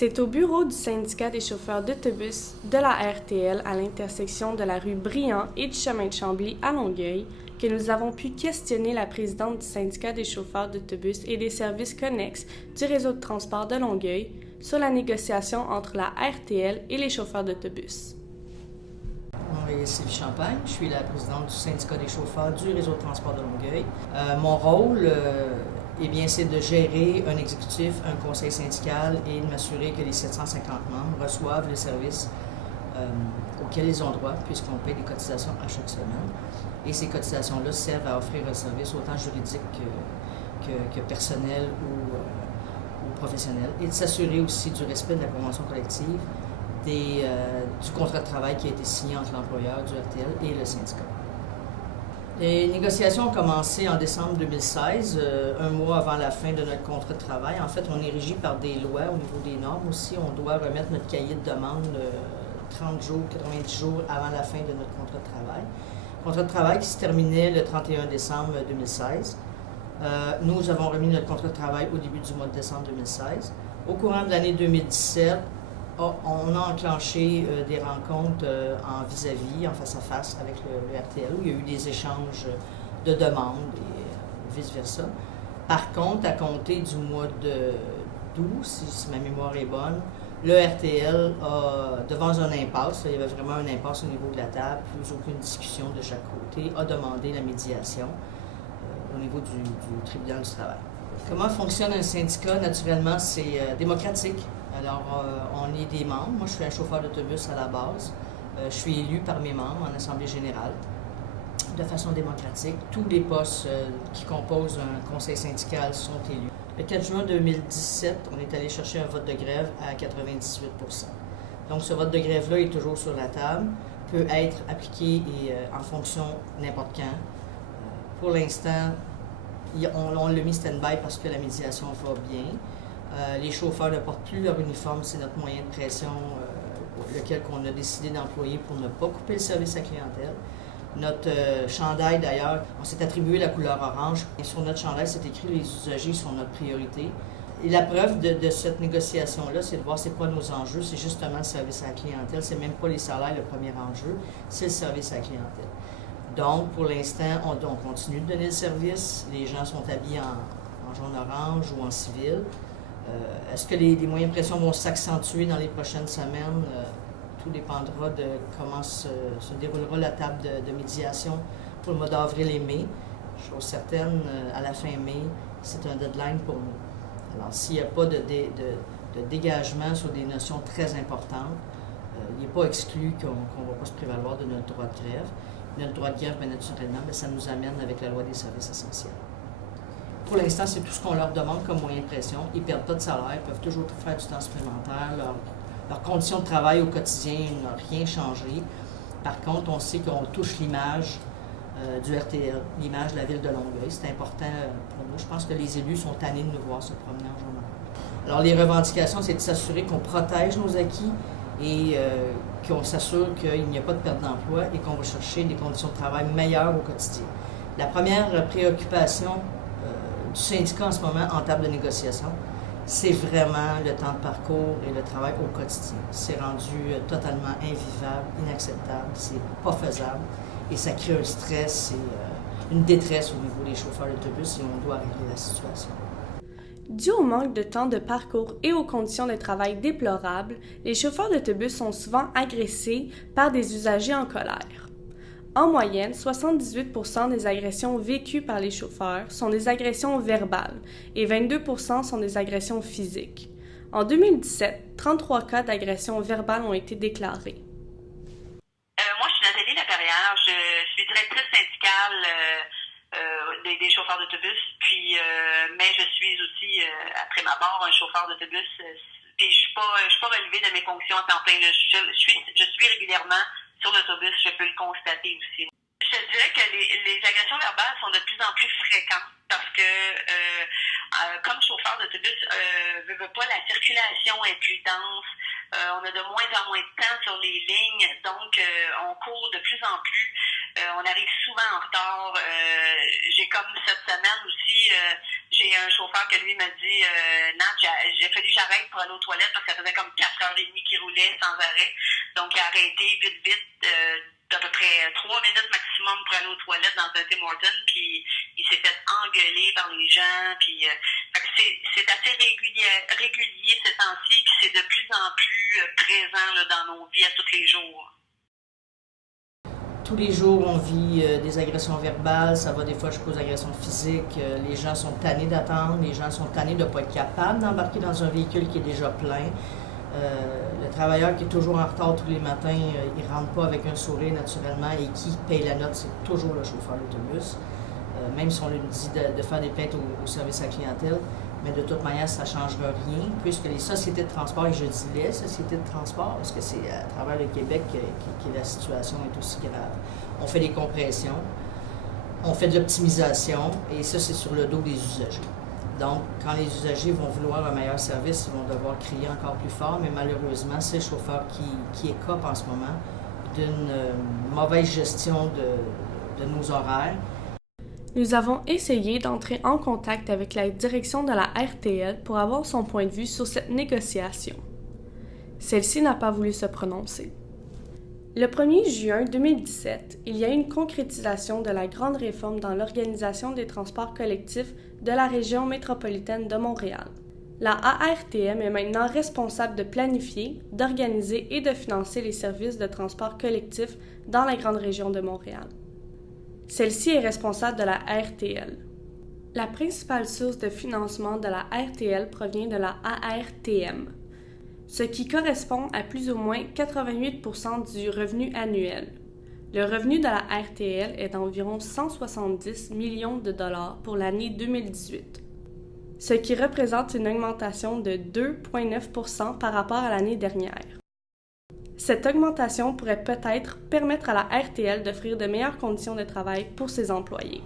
C'est au bureau du syndicat des chauffeurs d'autobus de la RTL à l'intersection de la rue Briand et du chemin de Chambly à Longueuil que nous avons pu questionner la présidente du syndicat des chauffeurs d'autobus et des services connexes du réseau de transport de Longueuil sur la négociation entre la RTL et les chauffeurs d'autobus. Mon nom est Sylvie Champagne, je suis la présidente du syndicat des chauffeurs du réseau de transport de Longueuil. Mon rôle, c'est de gérer un exécutif, un conseil syndical et de m'assurer que les 750 membres reçoivent le service auquel ils ont droit, puisqu'on paie des cotisations à chaque semaine. Et ces cotisations-là servent à offrir un service autant juridique que personnel ou professionnel, et de s'assurer aussi du respect de la convention collective, du contrat de travail qui a été signé entre l'employeur du RTL et le syndicat. Les négociations ont commencé en décembre 2016, un mois avant la fin de notre contrat de travail. En fait, on est régi par des lois au niveau des normes aussi. On doit remettre notre cahier de demande 30 jours, 90 jours avant la fin de notre contrat de travail. Contrat de travail qui se terminait le 31 décembre 2016. Nous avons remis notre contrat de travail au début du mois de décembre 2016. Au courant de l'année 2017, on a enclenché des rencontres en vis-à-vis, en face-à-face avec le RTL, où il y a eu des échanges de demandes et vice-versa. Par contre, à compter du mois d'août, si ma mémoire est bonne, le RTL devant un impasse, il y avait vraiment un impasse au niveau de la table, plus aucune discussion de chaque côté, a demandé la médiation au niveau du tribunal du travail. Comment fonctionne un syndicat? Naturellement, c'est démocratique. Alors, on est des membres. Moi, je suis un chauffeur d'autobus à la base. Je suis élu par mes membres en Assemblée générale de façon démocratique. Tous les postes qui composent un conseil syndical sont élus. Le 4 juin 2017, on est allé chercher un vote de grève à 98 %. Donc, ce vote de grève-là est toujours sur la table, peut être appliqué en fonction n'importe quand. Pour l'instant, on l'a mis stand-by parce que la médiation va bien. Les chauffeurs ne portent plus leur uniforme, c'est notre moyen de pression, lequel on a décidé d'employer pour ne pas couper le service à clientèle. Notre chandail, d'ailleurs, on s'est attribué la couleur orange. Et sur notre chandail, c'est écrit « Les usagers sont notre priorité ». Et la preuve de cette négociation-là, c'est de voir c'est quoi nos enjeux. C'est justement le service à la clientèle. C'est même pas les salaires le premier enjeu, c'est le service à la clientèle. Donc, pour l'instant, on continue de donner le service. Les gens sont habillés en jaune-orange ou en civil. Est-ce que les moyens de pression vont s'accentuer dans les prochaines semaines? Tout dépendra de comment se déroulera la table de médiation pour le mois d'avril et mai. Chose certaine, à la fin mai, c'est un deadline pour nous. Alors, s'il n'y a pas de dégagement sur des notions très importantes, il n'est pas exclu qu'on ne va pas se prévaloir de notre droit de grève. Notre droit de grève, bien naturellement, ça nous amène avec la loi des services essentiels. Pour l'instant, c'est tout ce qu'on leur demande comme moyen de pression. Ils ne perdent pas de salaire, ils peuvent toujours faire du temps supplémentaire. Leurs conditions de travail au quotidien n'ont rien changé. Par contre, on sait qu'on touche l'image du RTL, l'image de la ville de Longueuil. C'est important pour nous. Je pense que les élus sont tannés de nous voir se promener en journal. Alors, les revendications, c'est de s'assurer qu'on protège nos acquis et qu'on s'assure qu'il n'y a pas de perte d'emploi et qu'on va chercher des conditions de travail meilleures au quotidien. La première préoccupation du syndicat en ce moment en table de négociation, c'est vraiment le temps de parcours et le travail au quotidien. C'est rendu totalement invivable, inacceptable, c'est pas faisable et ça crée un stress et une détresse au niveau des chauffeurs d'autobus et on doit régler la situation. Dû au manque de temps de parcours et aux conditions de travail déplorables, les chauffeurs d'autobus sont souvent agressés par des usagers en colère. En moyenne, 78 % des agressions vécues par les chauffeurs sont des agressions verbales et 22 % sont des agressions physiques. En 2017, 33 cas d'agressions verbales ont été déclarés. Moi, je suis Nathalie Laperrière, je suis directrice syndicale des chauffeurs d'autobus, mais je suis aussi, après ma barre, un chauffeur d'autobus. Puis je suis pas relevée de mes fonctions à temps plein. Je suis régulièrement sur l'autobus, je peux le constater aussi. Je te dirais que les agressions verbales sont de plus en plus fréquentes parce que, comme chauffeur d'autobus, veut pas, la circulation est plus dense, on a de moins en moins de temps sur les lignes, donc on court de plus en plus On arrive souvent en retard. J'ai comme cette semaine aussi, j'ai un chauffeur que lui m'a dit Nat, j'ai fallu que j'arrête pour aller aux toilettes parce que ça faisait comme 4h30 qu'il roulait sans arrêt. Donc il a arrêté vite, d'à peu près 3 minutes maximum pour aller aux toilettes dans un Tim Hortons, puis il s'est fait engueuler par les gens, puis fait que c'est assez régulier ces temps-ci, puis c'est de plus en plus présent là, dans nos vies à tous les jours. Tous les jours, on vit des agressions verbales, ça va des fois jusqu'aux agressions physiques. Les gens sont tannés d'attendre, les gens sont tannés de ne pas être capables d'embarquer dans un véhicule qui est déjà plein. Le travailleur qui est toujours en retard tous les matins, il ne rentre pas avec un sourire naturellement, et qui paye la note, c'est toujours le chauffeur d'autobus. Même si on lui dit de faire des plaintes au service à la clientèle, mais de toute manière, ça ne changera rien, puisque les sociétés de transport, et je dis les sociétés de transport, parce que c'est à travers le Québec que la situation est aussi grave. On fait des compressions, on fait de l'optimisation, et ça, c'est sur le dos des usagers. Donc, quand les usagers vont vouloir un meilleur service, ils vont devoir crier encore plus fort, mais malheureusement, c'est le chauffeur qui écope en ce moment d'une mauvaise gestion de nos horaires. Nous avons essayé d'entrer en contact avec la direction de la RTL pour avoir son point de vue sur cette négociation. Celle-ci n'a pas voulu se prononcer. Le 1er juin 2017, il y a eu une concrétisation de la grande réforme dans l'organisation des transports collectifs de la région métropolitaine de Montréal. La ARTM est maintenant responsable de planifier, d'organiser et de financer les services de transport collectif dans la grande région de Montréal. Celle-ci est responsable de la RTL. La principale source de financement de la RTL provient de la ARTM, ce qui correspond à plus ou moins 88% du revenu annuel. Le revenu de la RTL est d'environ 170 millions de dollars pour l'année 2018, ce qui représente une augmentation de 2,9% par rapport à l'année dernière. Cette augmentation pourrait peut-être permettre à la RTL d'offrir de meilleures conditions de travail pour ses employés.